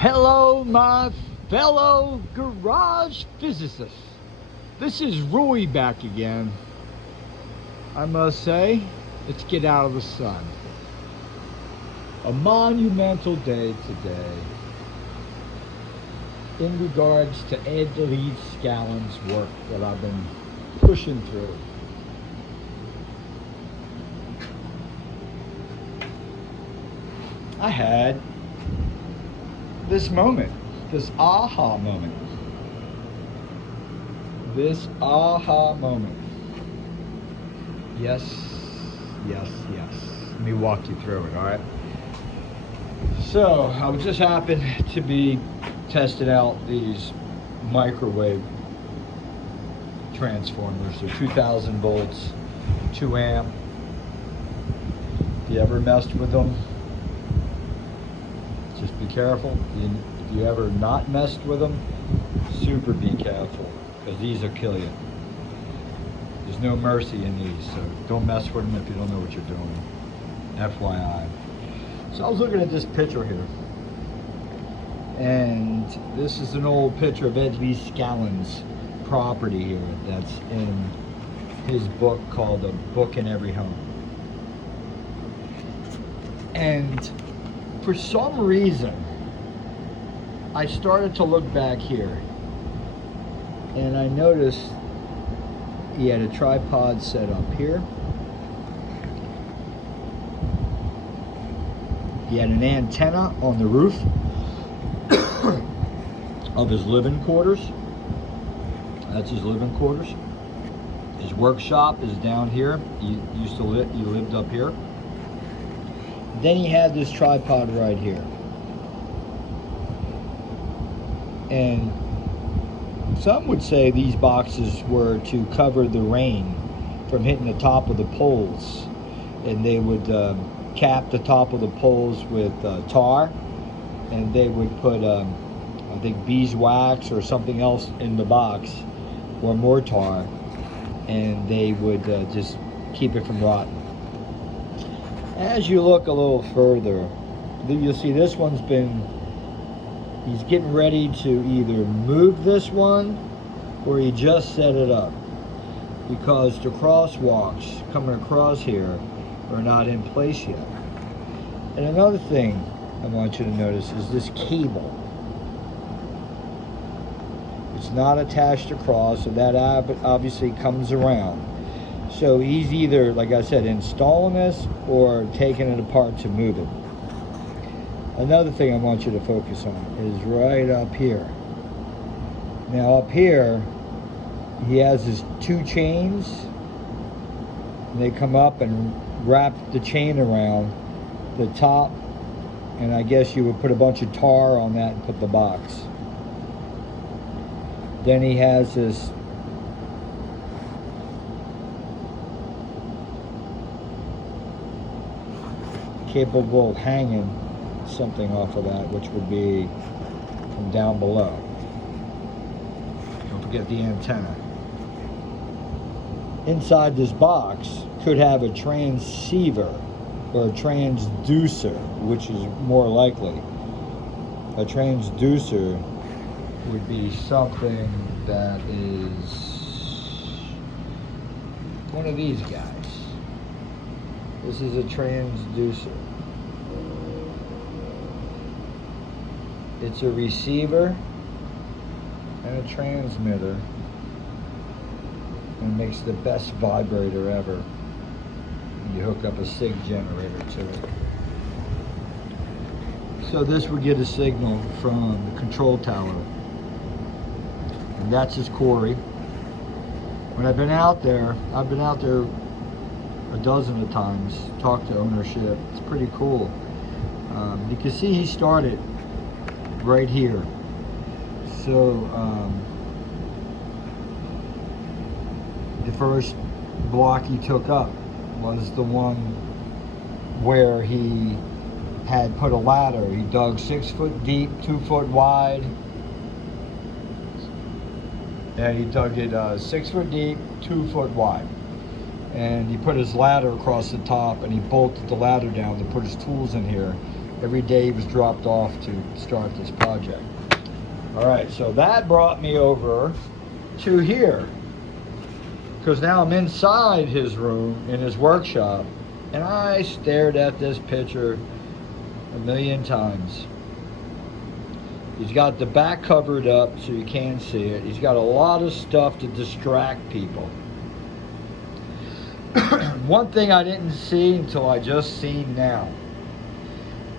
Hello, my fellow garage physicists. This is Roy back again. I must say, let's get out of the sun. A monumental day today in regards to Ed Leedskalnin's work that I've been pushing through. I had this moment, this aha moment. Yes, yes. Let me walk you through it, all right? So, I just happened to be testing out these microwave transformers. They're 2,000 volts, 2 amp. If you ever messed with them, just be careful. If you ever not messed with them, super be careful, because these will kill you. There's no mercy in these, so don't mess with them if you don't know what you're doing. FYI. So I was looking at this picture here, and this is an old picture of Ed Leedskalnin's property here that's in his book called A Book in Every Home. And for some reason, I started to look back here, and I noticed he had a tripod set up here. He had an antenna on the roof of his living quarters. That's his living quarters. His workshop is down here. He lived up here. Then he had this tripod right here. And some would say these boxes were to cover the rain from hitting the top of the poles. And they would cap the top of the poles with tar. And they would put, I think, beeswax or something else in the box, or more tar. And they would just keep it from rotting. As you look a little further, you'll see this one's he's getting ready to either move this one or he just set it up, because the crosswalks coming across here are not in place yet. And another thing I want you to notice is this cable. It's not attached across, so that obviously comes around. So he's either, like I said, installing this or taking it apart to move it. Another thing I want you to focus on is right up here. Now up here, he has his 2 chains. And they come up and wrap the chain around the top. And I guess you would put a bunch of tar on that and put the box. Then he has this capable of hanging something off of that, which would be from down below. Don't forget the antenna. Inside this box could have a transceiver or a transducer, which is more likely. A transducer would be something that is one of these guys. This is a transducer. It's a receiver and a transmitter, and makes the best vibrator ever. You hook up a SIG generator to it. So this would get a signal from the control tower. And that's his quarry. When I've been out there a dozen of times, talked to ownership. It's pretty cool. You can see he started right here. So the first block he took up was the one where he had put a ladder. He dug 6 foot deep, 2 foot wide. And he dug it 6 foot deep, 2 foot wide. And he put his ladder across the top, and he bolted the ladder down to put his tools in here. every day he was dropped off to start this project. All right, so that brought me over to here, because now I'm inside his room in his workshop, and I stared at this picture a million times. He's got the back covered up so you can't see it. He's got a lot of stuff to distract people. One thing I didn't see until I just seen now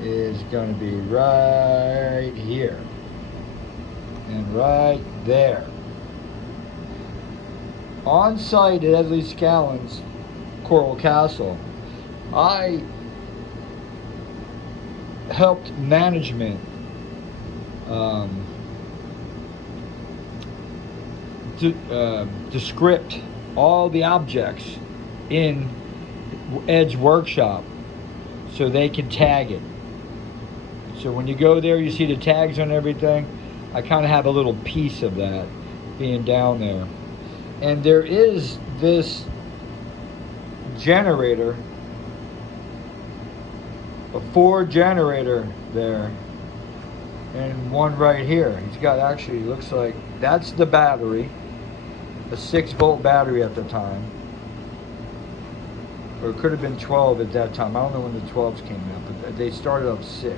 is going to be right here and right there. On site at Leedskalnin's Coral Castle, I helped management to script all the objects in Ed's workshop so they can tag it. So when you go there, you see the tags on everything. I kind of have a little piece of that being down there. And there is this generator, a Ford generator there, and one right here. He's got, actually looks like that's the battery, a 6-volt battery at the time, or it could have been 12 at that time. I don't know when the 12s came out, but they started up 6.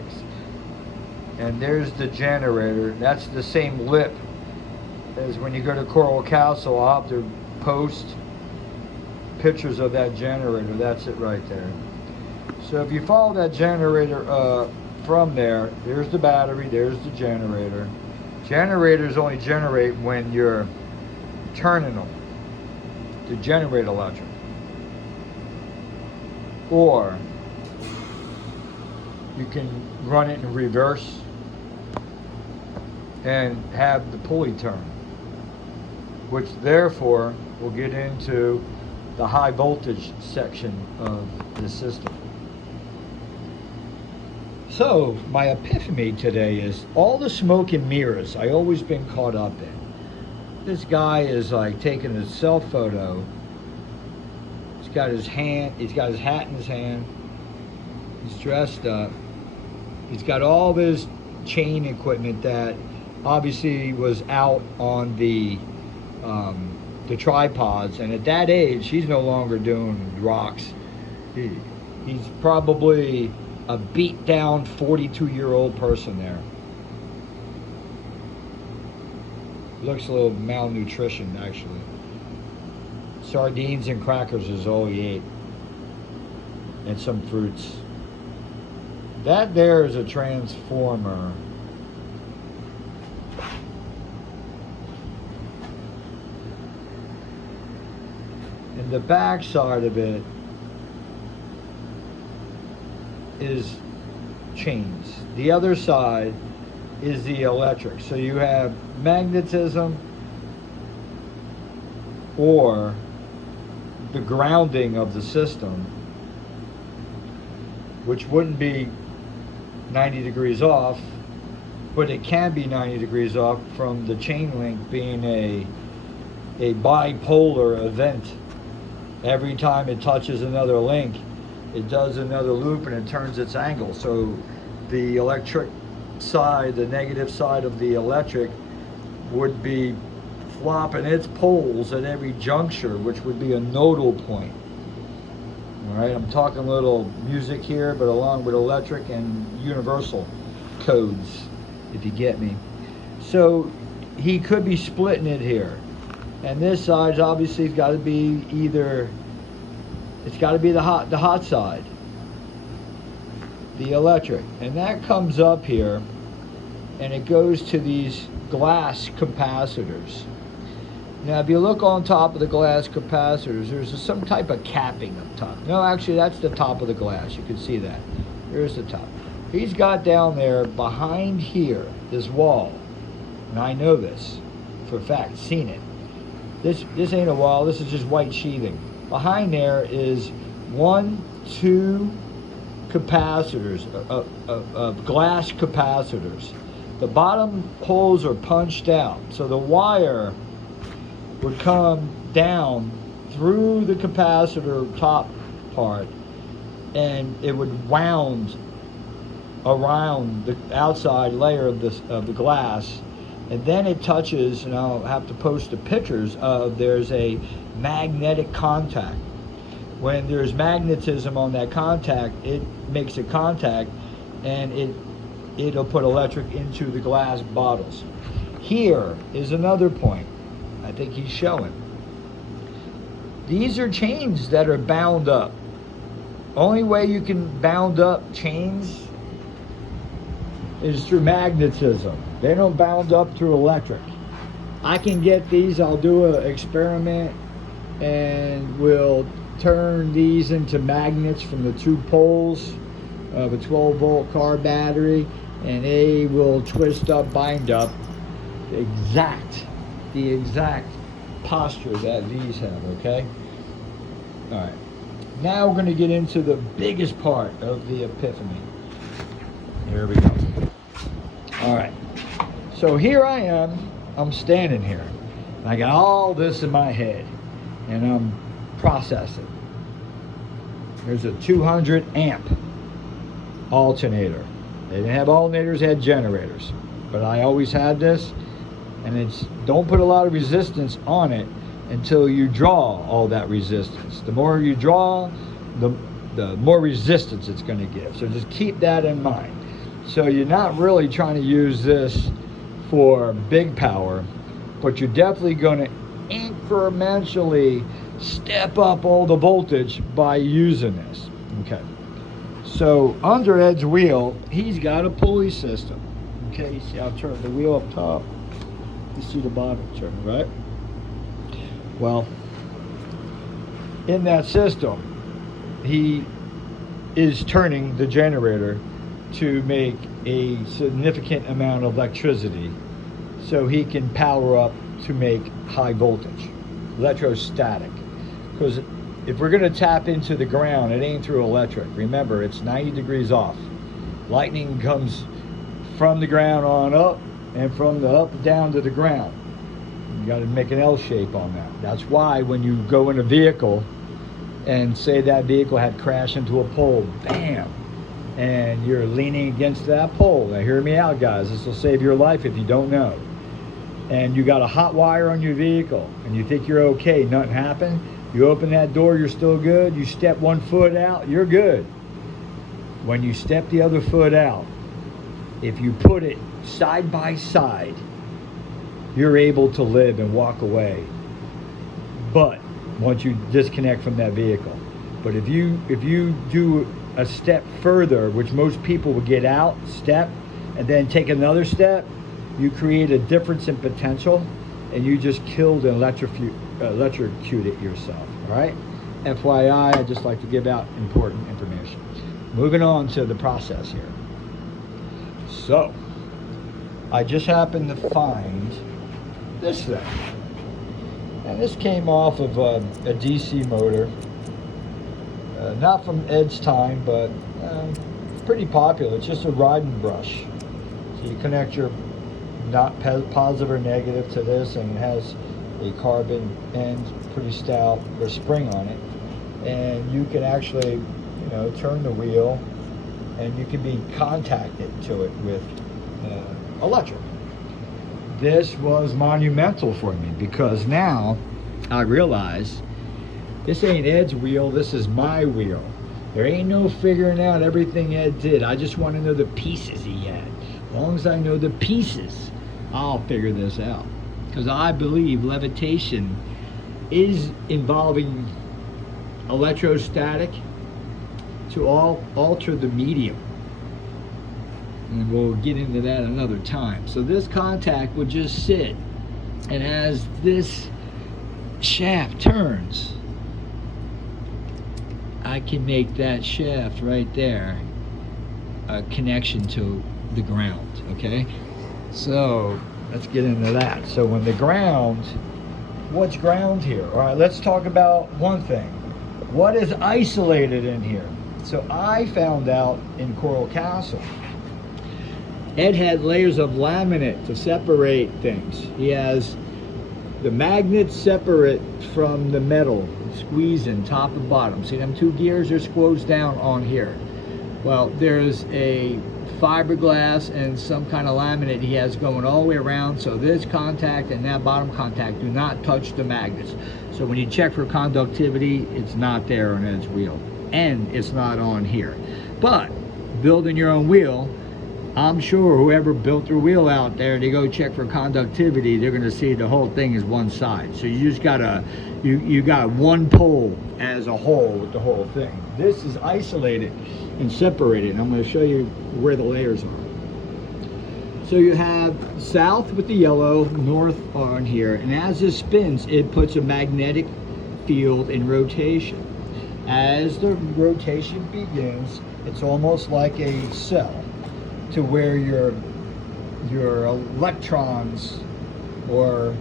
And there's the generator. That's the same lip as when you go to Coral Castle. I'll have to post pictures of that generator. That's it right there. So if you follow that generator from there, there's the battery, there's the generator. Generators only generate when you're turning them to generate electric. Or you can run it in reverse and have the pulley turn, which therefore will get into the high voltage section of the system. So my epiphany today is all the smoke and mirrors I've always been caught up in. This guy is like taking a self photo. He's got his hat in his hand. He's dressed up. He's got all this chain equipment that obviously was out on the tripods, and at that age he's no longer doing rocks. He's probably a beat down 42-year-old person there. Looks a little malnutrition actually. Sardines and crackers is all he ate, and some fruits. That there is a transformer. And the back side of it is chains. The other side is the electric. So you have magnetism or the grounding of the system, which wouldn't be 90 degrees off, but it can be 90 degrees off from the chain link being a bipolar event. Every time it touches another link, it does another loop and it turns its angle. So the electric side, the negative side of the electric, would be flopping its poles at every juncture, which would be a nodal point. All right, I'm talking a little music here, but along with electric and universal codes, if you get me. So he could be splitting it here. And this side's obviously got to be either, it's got to be the hot side, the electric. And that comes up here and it goes to these glass capacitors. Now if you look on top of the glass capacitors, there's some type of capping up top. No, actually that's the top of the glass. You can see that. Here's the top. He's got down there behind here, this wall, and I know this for a fact, seen it. This ain't a wall, this is just white sheathing. Behind there is 1, 2 capacitors, glass capacitors. The bottom holes are punched out, so the wire would come down through the capacitor top part and it would wound around the outside layer of the glass, and then it touches, and I'll have to post the pictures of, there's a magnetic contact. When there's magnetism on that contact, it makes a contact, and it'll put electric into the glass bottles. Here is another point I think he's showing. These are chains that are bound up. Only way you can bound up chains is through magnetism. They don't bound up through electric. I can get these, I'll do an experiment, and we'll turn these into magnets from the 2 poles of a 12-volt car battery, and they will twist up, bind up the exact posture that these have, okay? All right. Now we're going to get into the biggest part of the epiphany. Here we go. All right. So here I am. I'm standing here. And I got all this in my head, and I'm processing. There's a 200 amp alternator. They didn't have alternators, they had generators. But I always had this, and it's, don't put a lot of resistance on it until you draw all that resistance. The more you draw, the more resistance it's going to give. So just keep that in mind. So you're not really trying to use this for big power, but you're definitely going to incrementally step up all the voltage by using this. Okay. So under Ed's wheel, he's got a pulley system. Okay, you see, I'll turn the wheel up top. You see the bottom turn, right? Well, in that system, he is turning the generator to make a significant amount of electricity so he can power up to make high voltage, electrostatic. Because if we're going to tap into the ground, it ain't through electric. Remember, it's 90 degrees off. Lightning comes from the ground on up, and from the up down to the ground. You got to make an L shape on that. That's why when you go in a vehicle and say that vehicle had crashed into a pole, bam, and you're leaning against that pole. Now hear me out, guys. This will save your life if you don't know. And you got a hot wire on your vehicle and you think you're okay, nothing happened. You open that door, you're still good. You step 1 foot out, you're good. When you step the other foot out, if you put it side by side, you're able to live and walk away. But once you disconnect from that vehicle. But if you do a step further, which most people will get out, step, and then take another step, you create a difference in potential, and you just killed and electrocuted yourself. All right? FYI, I just like to give out important information. Moving on to the process here. So, I just happened to find this thing. And this came off of a DC motor. Not from Ed's time, but pretty popular. It's just a riding brush. So you connect your not positive or negative to this, and it has a carbon end, pretty stout, or spring on it. And you can actually, turn the wheel, and you can be contacted to it with electric. This was monumental for me because now I realize this ain't Ed's wheel, this is my wheel. There ain't no figuring out everything Ed did. I just want to know the pieces he had. As long as I know the pieces, I'll figure this out. Because I believe levitation is involving electrostatic to alter the medium. And we'll get into that another time. So this contact would just sit, and as this shaft turns, I can make that shaft right there a connection to the ground, okay? So let's get into that. So when the ground, what's ground here? All right, let's talk about one thing. What is isolated in here? So I found out in Coral Castle, Ed had layers of laminate to separate things. He has the magnets separate from the metal, squeezing top and bottom. See them 2 gears are squoze down on here. Well, there's a fiberglass and some kind of laminate he has going all the way around, so this contact and that bottom contact do not touch the magnets. So when you check for conductivity, it's not there on his wheel, and it's not on here. But building your own wheel, I'm sure whoever built their wheel out there, they go check for conductivity, they're going to see the whole thing is one side. So you just gotta, you got one pole as a whole with the whole thing. This is isolated and separated, and I'm going to show you where the layers are. So you have south with the yellow, north on here, and as this spins, it puts a magnetic field in rotation. As the rotation begins, it's almost like a cell, to where your electrons, or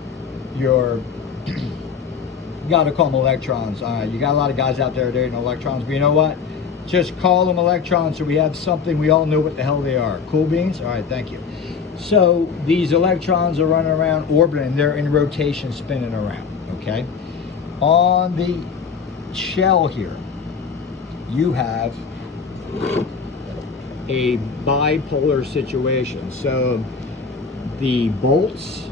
your you gotta call them electrons. You got a lot of guys out there, they're in electrons, but you know what? Just call them electrons so we have something, we all know what the hell they are. Cool beans? All right, thank you. So these electrons are running around, orbiting, they're in rotation, spinning around, okay? On the shell here, you have a bipolar situation. So the bolts,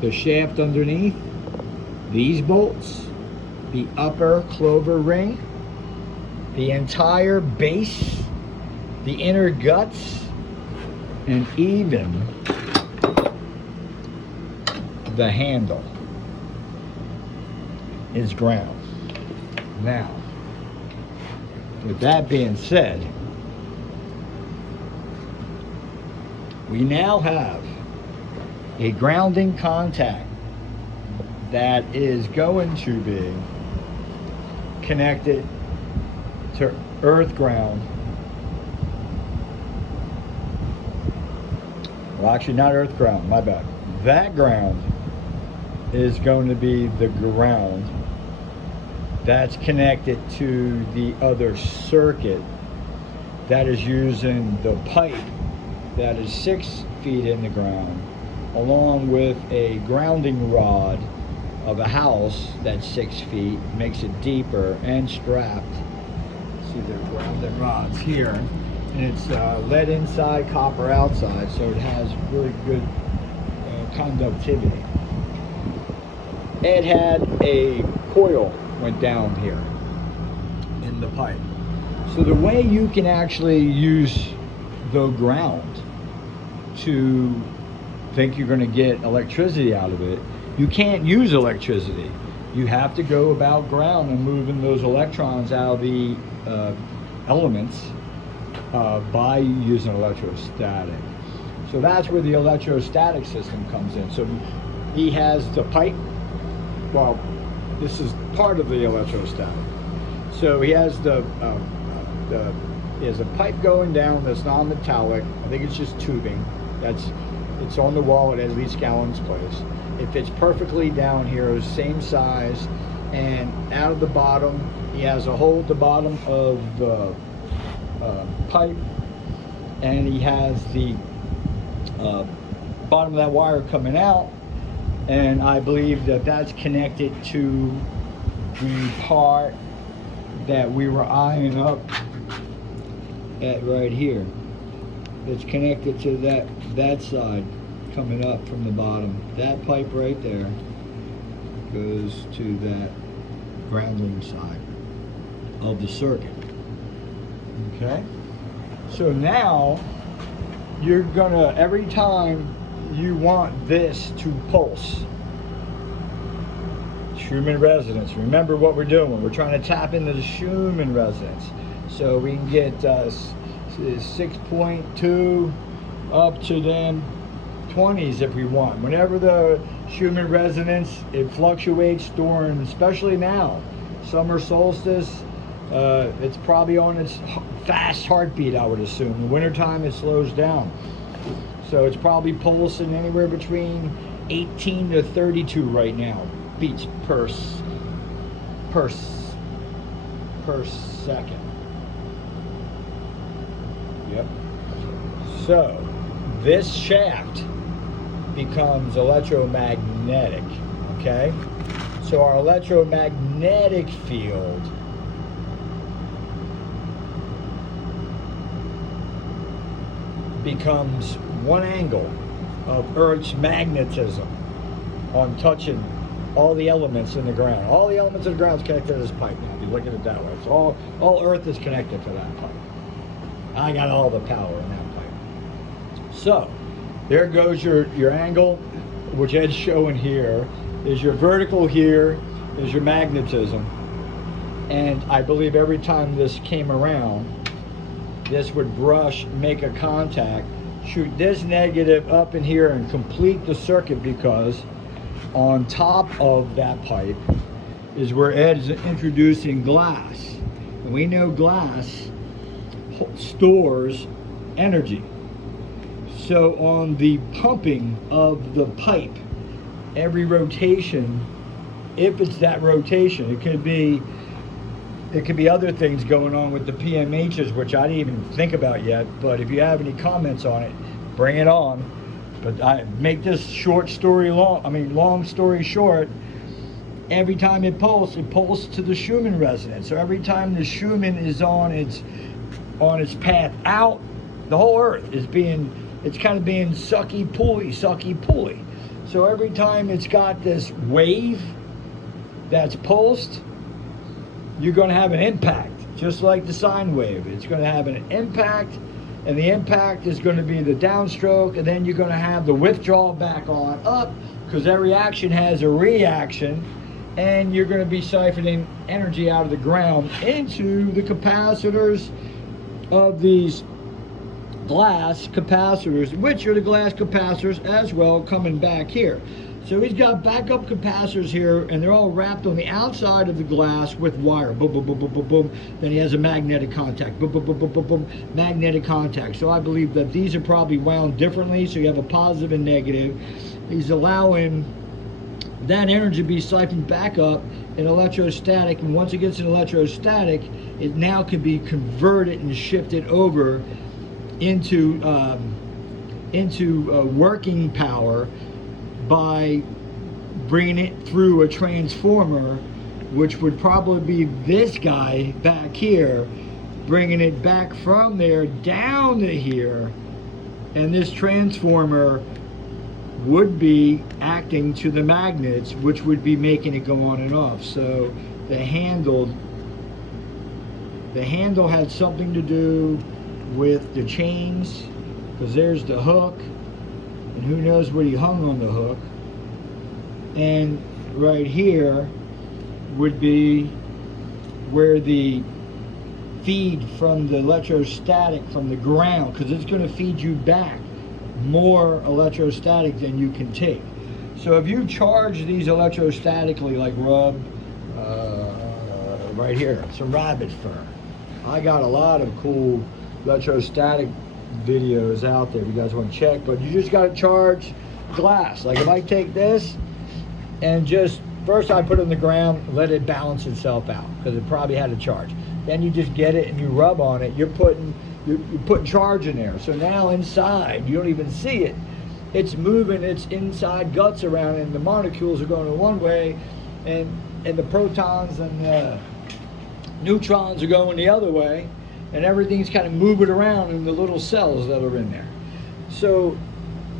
the shaft underneath, these bolts, the upper clover ring, the entire base, the inner guts, and even the handle is ground. Now, with that being said, we now have a grounding contact that is going to be connected to earth ground. Well, actually not earth ground, my bad. That ground is going to be the ground that's connected to the other circuit that is using the pipe that is 6 feet in the ground, along with a grounding rod of a house that's 6 feet, makes it deeper and strapped. See, they're grounding rods here, and it's lead inside, copper outside, so it has really good conductivity. It had a coil went down here in the pipe. So the way you can actually use the ground to think you're going to get electricity out of it, you can't use electricity. You have to go about ground and moving those electrons out of the elements by using electrostatic. So that's where the electrostatic system comes in. So he has the pipe, well, this is part of the electrostatic. So he has he has a pipe going down that's non-metallic. I think it's just tubing. It's on the wall. It has Leedskalnin's place. It fits perfectly down here, same size, and out of the bottom, he has a hole at the bottom of the pipe, and he has the bottom of that wire coming out, and I believe that that's connected to the part that we were eyeing up at right here. It's connected to that side coming up from the bottom. That pipe right there goes to that grounding side of the circuit. Okay? So now you're gonna, every time you want this to pulse, Schumann resonance. Remember what we're doing. We're trying to tap into the Schumann resonance. So we can get 6.2 up to them 20s if we want. Whenever the Schumann resonance, it fluctuates during, especially now, summer solstice, it's probably on its fast heartbeat, I would assume. In the wintertime, it slows down. So it's probably pulsing anywhere between 18 to 32 right now beats per second. Yep. So this shaft becomes electromagnetic, okay? So our electromagnetic field becomes one angle of Earth's magnetism on touching all the elements in the ground. All the elements in the ground is connected to this pipe now, if you look at it that way. So all Earth is connected to that pipe. I got all the power in that pipe. So there goes your angle, which Ed's showing here, is your vertical here, is your magnetism. And I believe every time this came around, this would brush, make a contact, shoot this negative up in here and complete the circuit, because on top of that pipe is where Ed's introducing glass. And we know glass stores energy. So on the pumping of the pipe, every rotation, if it's that rotation, it could be other things going on with the PMHs, which I didn't even think about yet. But if you have any comments on it, bring it on. But I make this long story short. Every time it pulses to the Schumann resonance. So every time the Schumann is on its path out, the whole Earth is it's kind of being sucky pulley. So every time it's got this wave that's pulsed, you're going to have an impact, just like the sine wave. It's going to have an impact, and the impact is going to be the downstroke, and then you're going to have the withdrawal back on up, because every action has a reaction, and you're going to be siphoning energy out of the ground into the capacitors of these glass capacitors, which are the glass capacitors as well, coming back here. So he's got backup capacitors here, and they're all wrapped on the outside of the glass with wire. Boom, boom, boom, boom, boom, boom. Then he has a magnetic contact. Boom, boom, boom, boom, boom, boom. Magnetic contact. So I believe that these are probably wound differently. So you have a positive and negative. He's allowing that energy to be siphoned back up in electrostatic, and once it gets in electrostatic, it now can be converted and shifted over into working power by bringing it through a transformer, which would probably be this guy back here, bringing it back from there down to here, and this transformer would be acting to the magnets, which would be making it go on and off. So the handle had something to do with the chains, because there's the hook, and who knows what he hung on the hook. And right here would be where the feed from the electrostatic from the ground, because it's going to feed you back more electrostatic than you can take. So if you charge these electrostatically, like rub right here, some rabbit fur. I got a lot of cool electrostatic videos out there if you guys want to check, but you just got to charge glass. Like if I take this and just first I put it on the ground, let it balance itself out, because it probably had a charge. Then you just get it and you rub on it, you're putting charge in there. So now inside, you don't even see it, it's moving its inside guts around, and the molecules are going in one way, and the protons and the neutrons are going the other way, and everything's kind of moving around in the little cells that are in there. So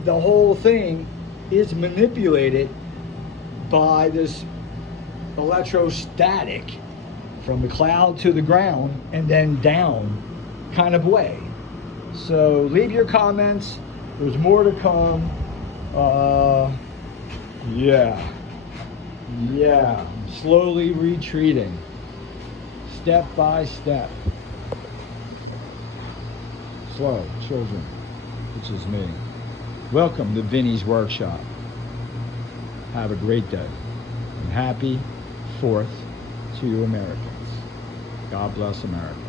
the whole thing is manipulated by this electrostatic from the cloud to the ground and then down kind of way. So leave your comments. There's more to come. Yeah, slowly retreating, step by step. Slow children, which is me. Welcome to Vinny's Workshop. Have a great day, and happy 4th to you Americans. God bless America.